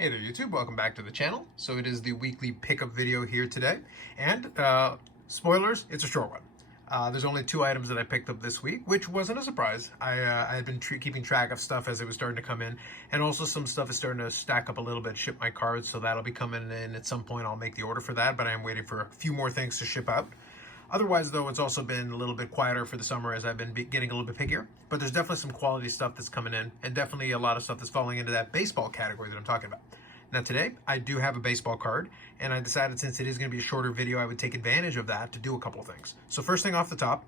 Hey there YouTube, welcome back to the channel. So it is the weekly pickup video here today, and spoilers, it's a short one. There's only 2 items that I picked up this week, which wasn't a surprise. I had been keeping track of stuff as it was starting to come in, and also some stuff is starting to stack up a little bit, ship my cards, so that'll be coming in at some point. I'll make the order for that, but I am waiting for a few more things to ship out. Otherwise, though, it's also been a little bit quieter for the summer as I've been getting a little bit pickier. But there's definitely some quality stuff that's coming in, and definitely a lot of stuff that's falling into that baseball category that I'm talking about. Now today, I do have a baseball card, and I decided since it is going to be a shorter video, I would take advantage of that to do a couple of things. So first thing off the top,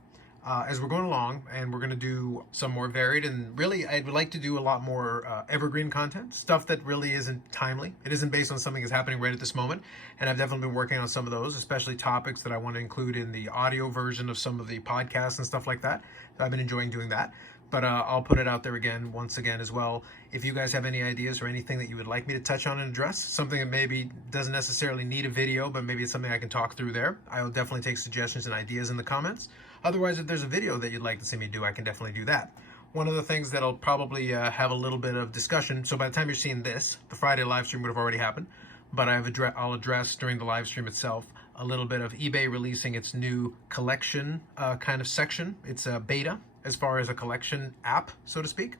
as we're going along, and we're going to do some more varied, and really I would like to do a lot more evergreen content, stuff that really isn't timely. It isn't based on something that's happening right at this moment, and I've definitely been working on some of those, especially topics that I want to include in the audio version of some of the podcasts and stuff like that. So I've been enjoying doing that. But I'll put it out there once again as well. If you guys have any ideas or anything that you would like me to touch on and address, something that maybe doesn't necessarily need a video, but maybe it's something I can talk through there, I will definitely take suggestions and ideas in the comments. Otherwise, if there's a video that you'd like to see me do, I can definitely do that. One of the things that'll probably have a little bit of discussion, so by the time you're seeing this, the Friday live stream would have already happened, but I'll address during the live stream itself a little bit of eBay releasing its new collection kind of section. It's a beta as far as a collection app, so to speak.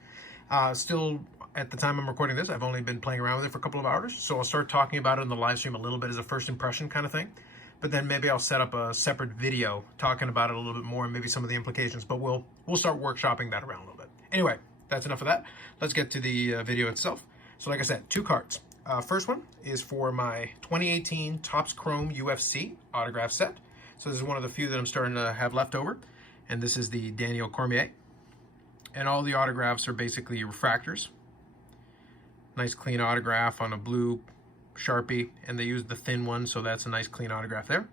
Still, at the time I'm recording this, I've only been playing around with it for a couple of hours, so I'll start talking about it in the live stream a little bit as a first impression kind of thing. But then maybe I'll set up a separate video talking about it a little bit more and maybe some of the implications, but we'll start workshopping that around a little bit. Anyway, that's enough of that. Let's get to the video itself. So like I said, 2 cards. First one is for my 2018 Topps Chome UFC Autograph set. So this is one of the few that I'm starting to have left over. And this is the Daniel Cormier. And all the autographs are basically refractors. Nice clean autograph on a blue Sharpie, and they used the thin one, so that's a nice clean autograph there.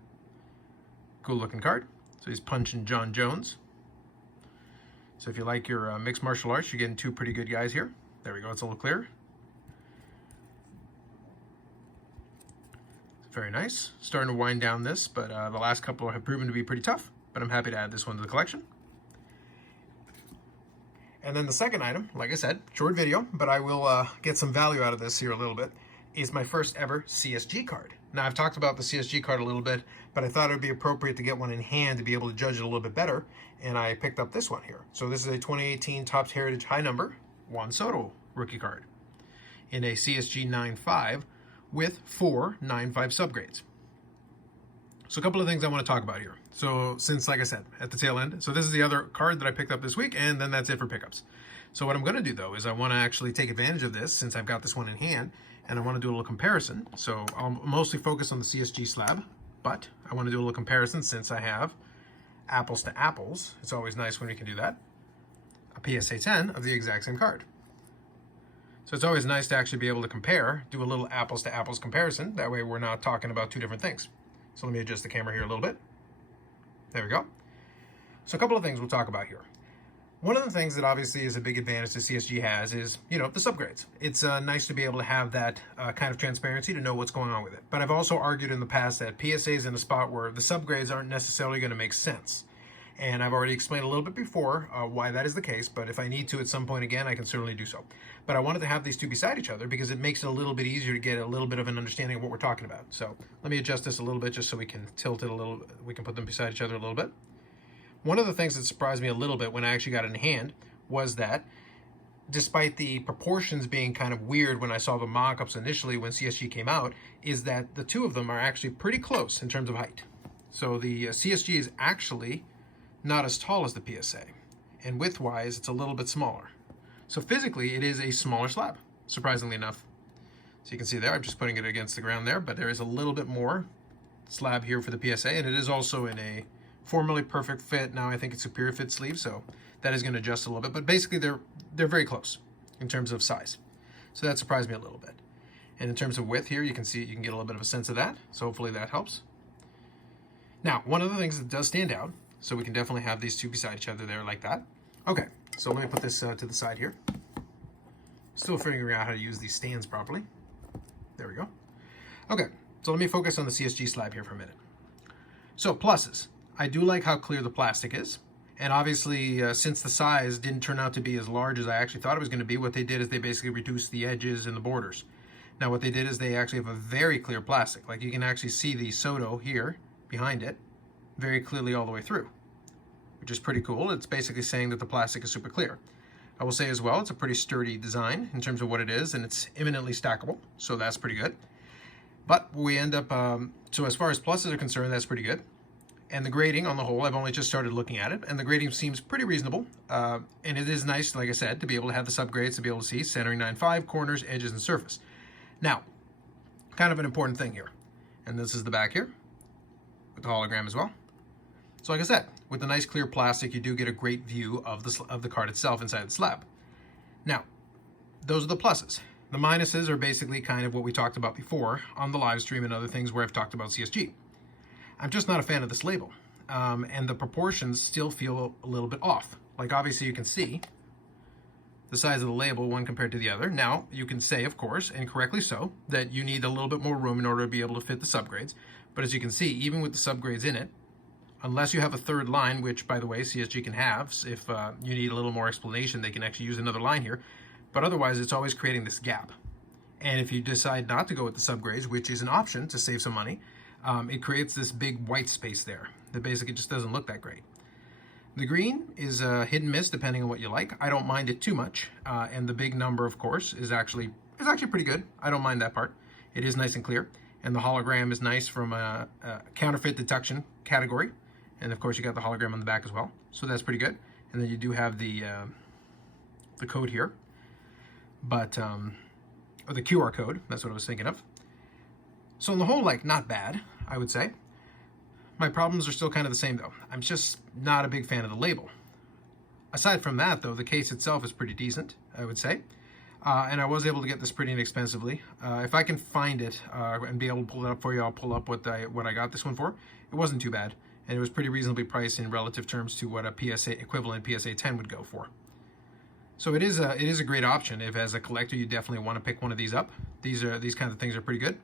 Cool looking card. So he's punching John Jones. So if you like your mixed martial arts, you're getting 2 pretty good guys here. There we go, it's a little clearer. Very nice. Starting to wind down this, but the last couple have proven to be pretty tough, but I'm happy to add this one to the collection. And then the second item, like I said, short video, but I will get some value out of this here a little bit, is my first ever CSG card. Now, I've talked about the CSG card a little bit, but I thought it would be appropriate to get one in hand to be able to judge it a little bit better, and I picked up this one here. So this is a 2018 Topps Heritage High Number Juan Soto rookie card in a CSG 9.5 with 4 9.5 subgrades. So a couple of things I want to talk about here. So since, like I said, at the tail end, so this is the other card that I picked up this week, and then that's it for pickups. So what I'm going to do, though, is I want to actually take advantage of this since I've got this one in hand, and I want to do a little comparison. So I'll mostly focus on the CSG slab, but I want to do a little comparison since I have apples to apples. It's always nice when we can do that. A PSA 10 of the exact same card. So it's always nice to actually be able to compare, do a little apples to apples comparison. That way we're not talking about 2 different things. So let me adjust the camera here a little bit. There we go. So a couple of things we'll talk about here. One of the things that obviously is a big advantage that CSG has is, the subgrades. It's nice to be able to have that kind of transparency to know what's going on with it. But I've also argued in the past that PSA is in a spot where the subgrades aren't necessarily going to make sense. And I've already explained a little bit before why that is the case, but if I need to at some point again, I can certainly do so. But I wanted to have these 2 beside each other because it makes it a little bit easier to get a little bit of an understanding of what we're talking about. So let me adjust this a little bit just so we can tilt it a little, we can put them beside each other a little bit. One of the things that surprised me a little bit when I actually got it in hand was that despite the proportions being kind of weird when I saw the mock-ups initially when CSG came out, is that the 2 of them are actually pretty close in terms of height. So the CSG is actually not as tall as the PSA, and width-wise, it's a little bit smaller. So physically, it is a smaller slab, surprisingly enough. So you can see there, I'm just putting it against the ground there, but there is a little bit more slab here for the PSA, and it is also in a formerly perfect fit. Now I think it's superior fit sleeve, so that is going to adjust a little bit, but basically they're very close in terms of size. So that surprised me a little bit. And in terms of width here, you can see, you can get a little bit of a sense of that, so hopefully that helps. Now, one of the things that does stand out, so we can definitely have these 2 beside each other there like that. Okay, so let me put this to the side here. Still figuring out how to use these stands properly. There we go. Okay, so let me focus on the CSG slab here for a minute. So pluses. I do like how clear the plastic is. And obviously, since the size didn't turn out to be as large as I actually thought it was going to be, what they did is they basically reduced the edges and the borders. Now what they did is they actually have a very clear plastic. Like you can actually see the Soto here behind it very clearly all the way through, which is pretty cool. It's basically saying that the plastic is super clear. I will say as well, it's a pretty sturdy design in terms of what it is, and it's imminently stackable, so that's pretty good. But we end up, so as far as pluses are concerned, that's pretty good. And the grading on the whole, I've only just started looking at it, and the grading seems pretty reasonable. And it is nice, like I said, to be able to have the subgrades, to be able to see centering 9.5, corners, edges, and surface. Now, kind of an important thing here, and this is the back here, with the hologram as well. So like I said, with the nice clear plastic, you do get a great view of the card itself inside the slab. Now, those are the pluses. The minuses are basically kind of what we talked about before on the live stream and other things where I've talked about CSG. I'm just not a fan of this label, and the proportions still feel a little bit off. Like obviously you can see the size of the label one compared to the other. Now you can say, of course, and correctly so, that you need a little bit more room in order to be able to fit the subgrades. But as you can see, even with the subgrades in it, unless you have a third line, which by the way CSG can have, if you need a little more explanation, they can actually use another line here. But otherwise, it's always creating this gap. And if you decide not to go with the subgrades, which is an option to save some money, it creates this big white space there that basically just doesn't look that great. The green is hit and miss depending on what you like. I don't mind it too much, and the big number, of course, is actually pretty good. I don't mind that part. It is nice and clear, and the hologram is nice from a counterfeit detection category, and of course you got the hologram on the back as well, so that's pretty good. And then you do have the code here, but or the QR code. That's what I was thinking of. So on the whole, like, not bad, I would say. My problems are still kind of the same, though. I'm just not a big fan of the label. Aside from that, though, the case itself is pretty decent, I would say. And I was able to get this pretty inexpensively. If I can find it and be able to pull it up for you, I'll pull up what I got this one for. It wasn't too bad, and it was pretty reasonably priced in relative terms to what a PSA equivalent PSA 10 would go for. So it is a great option. If as a collector you definitely want to pick one of these up. These kinds of things are pretty good.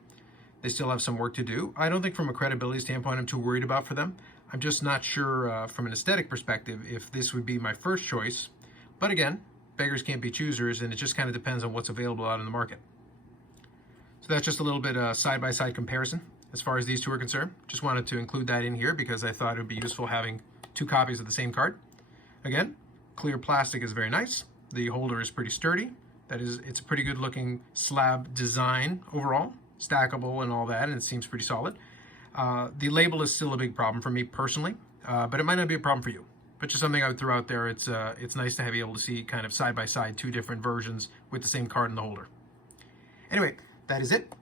They still have some work to do. I don't think from a credibility standpoint I'm too worried about for them. I'm just not sure from an aesthetic perspective if this would be my first choice. But again, beggars can't be choosers, and it just kind of depends on what's available out in the market. So that's just a little bit side-by-side comparison as far as these two are concerned. Just wanted to include that in here because I thought it would be useful having two copies of the same card. Again, clear plastic is very nice. The holder is pretty sturdy. It's a pretty good looking slab design overall, stackable and all that, and it seems pretty solid. The label is still a big problem for me personally, but it might not be a problem for you. But just something I would throw out there. It's nice to be able to see kind of side by side two different versions with the same card in the holder. Anyway, that is it.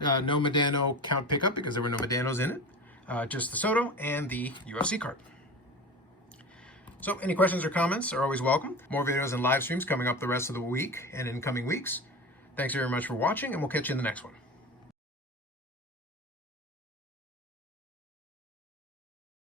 No Medano count pickup because there were no Medanos in it. Just the Soto and the UFC card. So any questions or comments are always welcome. More videos and live streams coming up the rest of the week and in coming weeks. Thanks very much for watching, and we'll catch you in the next one.